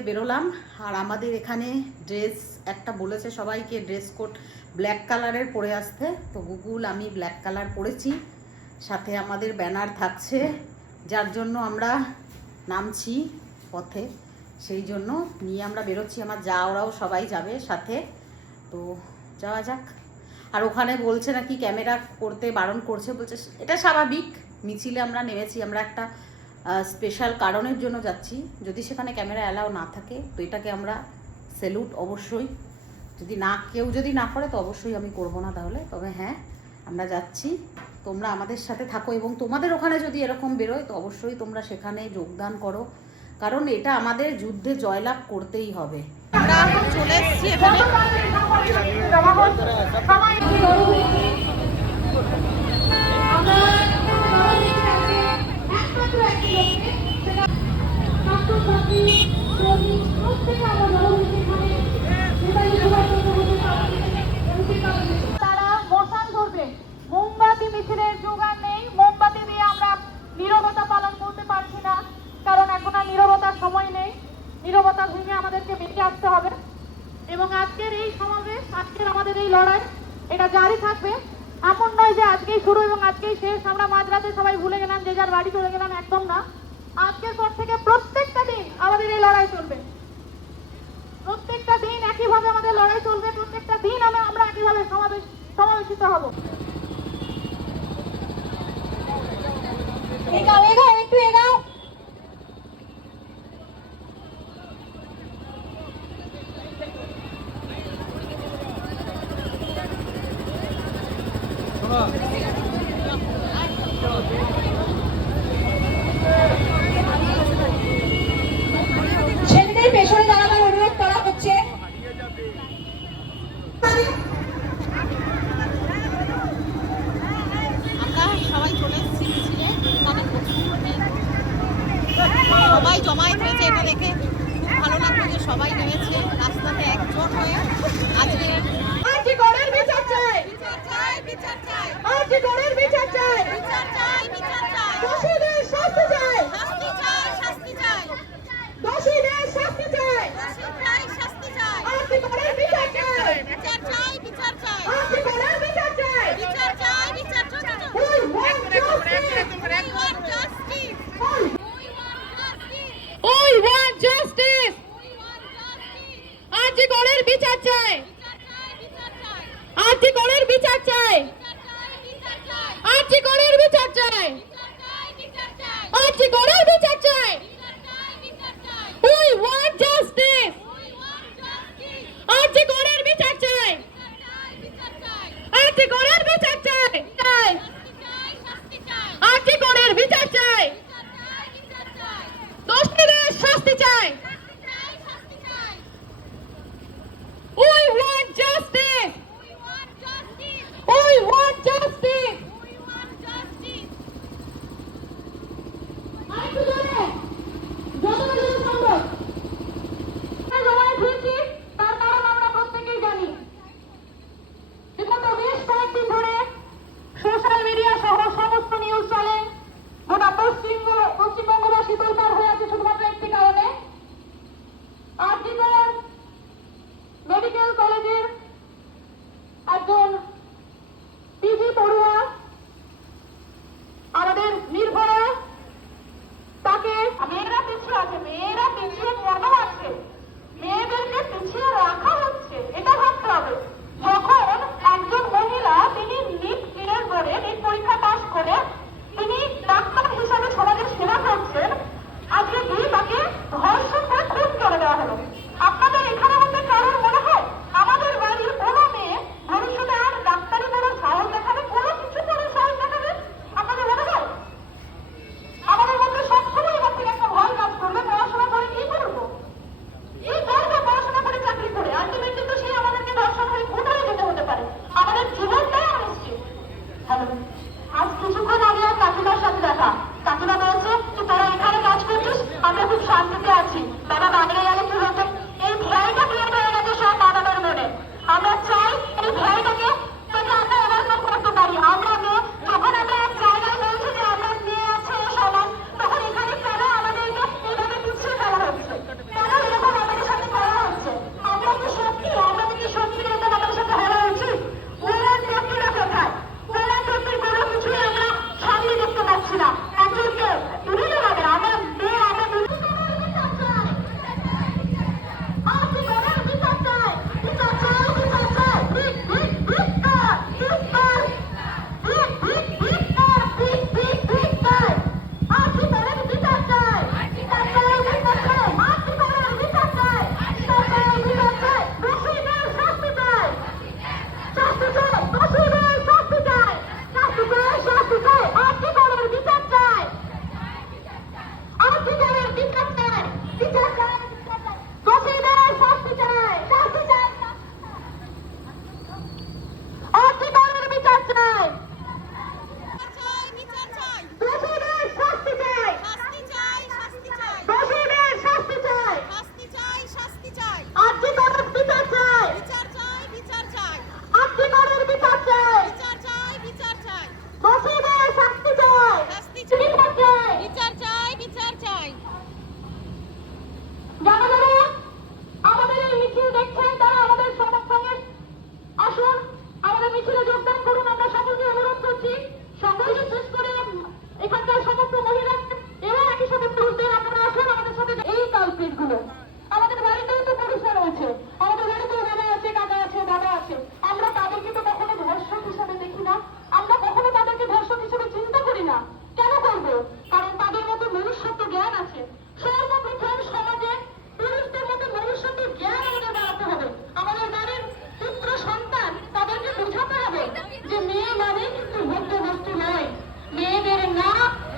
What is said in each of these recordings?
বেরোলাম। আর আমাদের এখানে ড্রেস একটা বলেছে সবাইকে, ড্রেস কোড ব্ল্যাক কালারের পরে আসতে। তো গুগল, আমি ব্ল্যাক কালার পরেছি। সাথে আমাদের ব্যানার থাকছে, যার জন্য আমরা নামছি পথে। সেই জন্য নিয়ে আমরা বেরোচ্ছি। আমার যা ওরাও সবাই যাবে সাথে। তো যাওয়া যাক। আর ওখানে বলছে নাকি ক্যামেরা করতে বারণ করছে। বলছে, এটা স্বাভাবিক। মিছিলে আমরা নেমেছি। আমরা একটা স্পেশাল কারণের জন্য যাচ্ছি যদি সেখানে ক্যামেরা অ্যালাও না থাকে তো এটাকে আমরা সেলুট অবশ্যই যদি না কেউ যদি না করে তো অবশ্যই আমি করব না তাহলে তবে হ্যাঁ আমরা যাচ্ছি তোমরা আমাদের সাথে থাকো এবং তোমাদের ওখানে যদি এরকম বেরোয় তো অবশ্যই তোমরা সেখানে যোগদান করো কারণ এটা আমাদের যুদ্ধে জয়লাভ করতেই হবে আমরা চলে এসেছি এখানে নীরবতা ভেঙে আমাদেরকে বেরিয়ে আসতে হবে। এবং আজকের এই সমাবেশ, আজকের আমাদের এই লড়াই, এটা জারি থাকবে। এমন নয় যে আজকেই শুরু এবং আজকেই শেষ। আমরা মাঝরাতে সবাই ভুলে গেলাম যে যার বাড়ি চলে গেলাম একদম না। আজকের পর থেকে প্রত্যেকটা দিন আমাদের এই লড়াই চলবে। প্রত্যেকটা দিন একইভাবে আমাদের লড়াই চলবে। প্রত্যেকটা দিন আমরা আমরা একইভাবে সমাবেশ সমাবেশিত হব। বিচার চাই। আজকে গড়ের বিচার চাই। আজকে গড়ের বিচার চাই। আজকে গড়ের বিচার চাই। We want justice. আজকে গড়ের বিচার চাই। আজকে গড়ের বিচার চাই।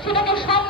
সেটাকে সব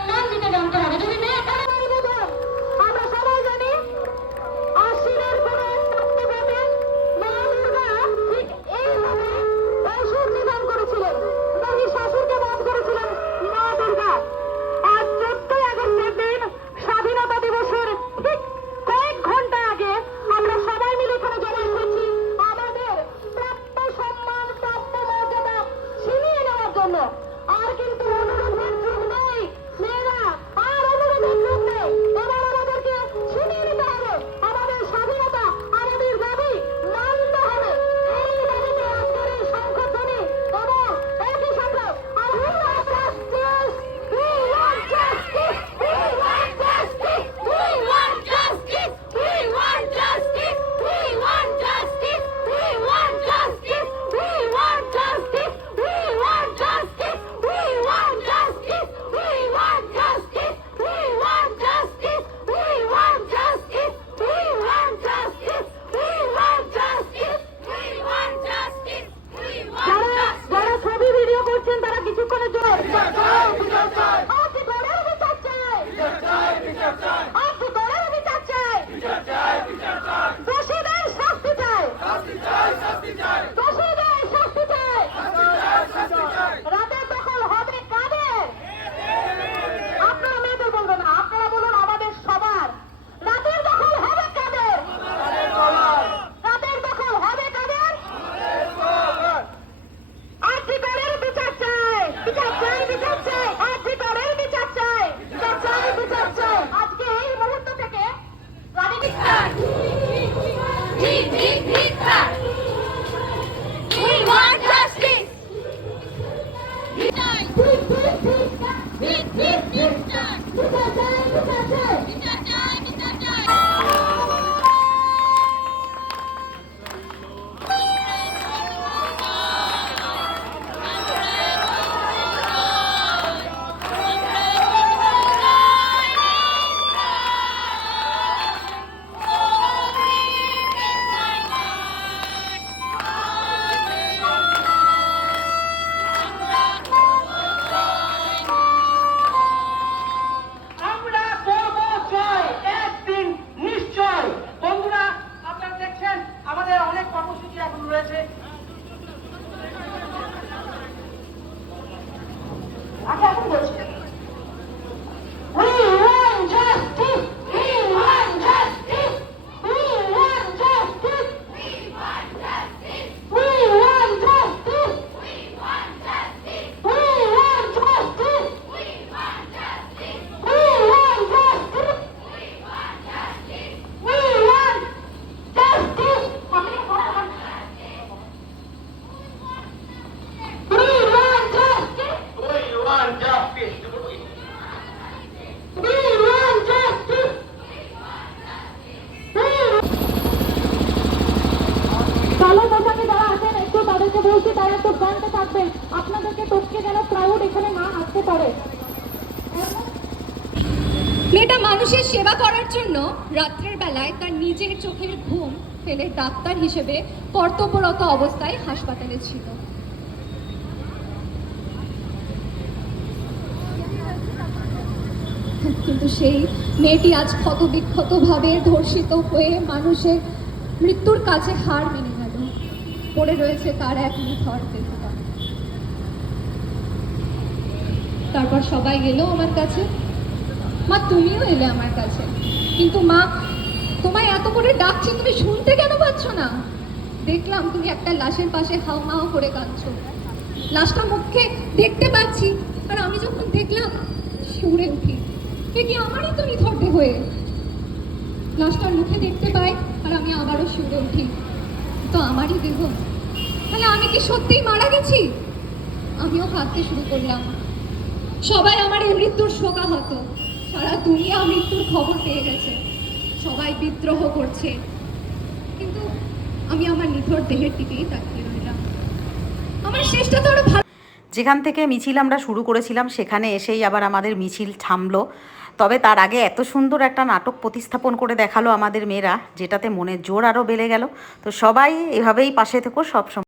আছে রয়েছে, তারা তো জানতে থাকবেন আপনাদেরকে টপকে যেন প্রাউড এখানে না আসতে পারে। মেয়েটা মানুষের সেবা করার জন্য রাত্রের বেলায় তার নিজের চোখের ঘুম ফেলে ডাক্তার হিসেবে কর্তব্যরত অবস্থায় হাসপাতালে ছিল। কিন্তু সেই মেয়েটি আজ ক্ষত বিক্ষতভাবে ধর্ষিত হয়ে মানুষের মৃত্যুর কাছে হার মেনে পড়ে রয়েছে তার এক নিথর দেহটা তারপর সবাই গেল আমার কাছে। মা, তুমিও এলে আমার কাছে। কিন্তু মা, তোমায় এত করে ডাকছি, তুমি শুনতে কেন পাচ্ছ না? দেখলাম তুমি একটা লাশের পাশে হাও হাওমাও করে কাঁদছ। লাশটা মুখে দেখতে পাচ্ছি, আর আমি যখন দেখলাম সুরে উঠি। এ কি আমারই তো নিথর দেহ লাশটার মুখে দেখতে পাই, আর আমি আবারও সুরে উঠি। তো আমারই দেহ। তাহলে আমি কি সত্যিই মারা গেছি? আমিও কাঁদতে শুরু করলাম, সবাই আমার এই মৃত্যুর শোকা হতো সারা দুনিয়া মৃত্যুর খবর পেয়ে গেছে। সবাই বিদ্রোহ করছে। কিন্তু আমি আমার নিথর দেহের দিকেই তাকিয়ে রইলাম। আমার শেষটা তো আরও যেখান থেকে মিছিল আমরা শুরু করেছিলাম, সেখানে এসেই আবার আমাদের মিছিল থামলো। তবে তার আগে এত সুন্দর একটা নাটক প্রতিস্থাপন করে দেখাল আমাদের মেয়েরা, যেটাতে মনের জোর আরও বেড়ে গেল। তো সবাই এভাবেই পাশে থেকো সব সময়